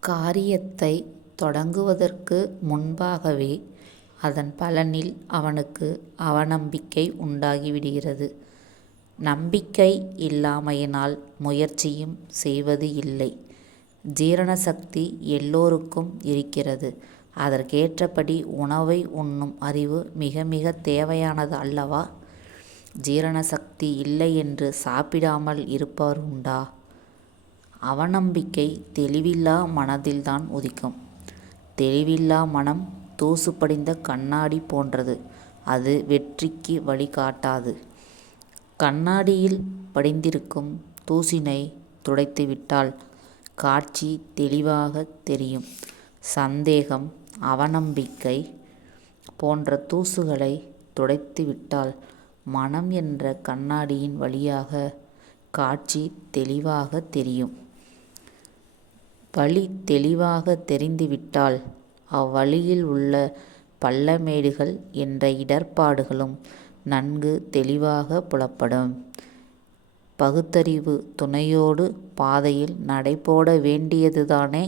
காரியத்தை தொடங்குவதற்கு முன்பாகவே அதன் பலனில் அவனுக்கு அவநம்பிக்கை உண்டாகிவிடுகிறது. நம்பிக்கை இல்லாமையினால் முயற்சியும் செய்வது இல்லை. ஜீரண சக்தி எல்லோருக்கும் இருக்கிறது. அதற்கேற்றபடி உணவை உண்ணும் அறிவு மிக மிக தேவையானது அல்லவா? ஜீரண சக்தி இல்லை என்று சாப்பிடாமல் இருப்பவர் உண்டா? அவநம்பிக்கை தெளிவில்லா மனதில்தான் உதிக்கும். தெளிவில்லா மனம் தூசு படிந்த கண்ணாடி போன்றது. அது வெற்றிக்கு வழிகாட்டாது கண்ணாடியில் படிந்திருக்கும் தூசினை துடைத்துவிட்டால் காட்சி தெளிவாக தெரியும். சந்தேகம் அவநம்பிக்கை போன்ற தூசுகளை துடைத்துவிட்டால் மனம் என்ற கண்ணாடியின் வழியாக காட்சி தெளிவாக தெரியும். வழி தெளிவாக தெரிந்துவிட்டால் அவ்வழியில் உள்ள பள்ளமேடுகள் என்ற இடர்ப்பாடுகளும் நன்கு தெளிவாக புலப்படும். பகுத்தறிவு துணையோடு பாதையில் நடைபோட வேண்டியதுதானே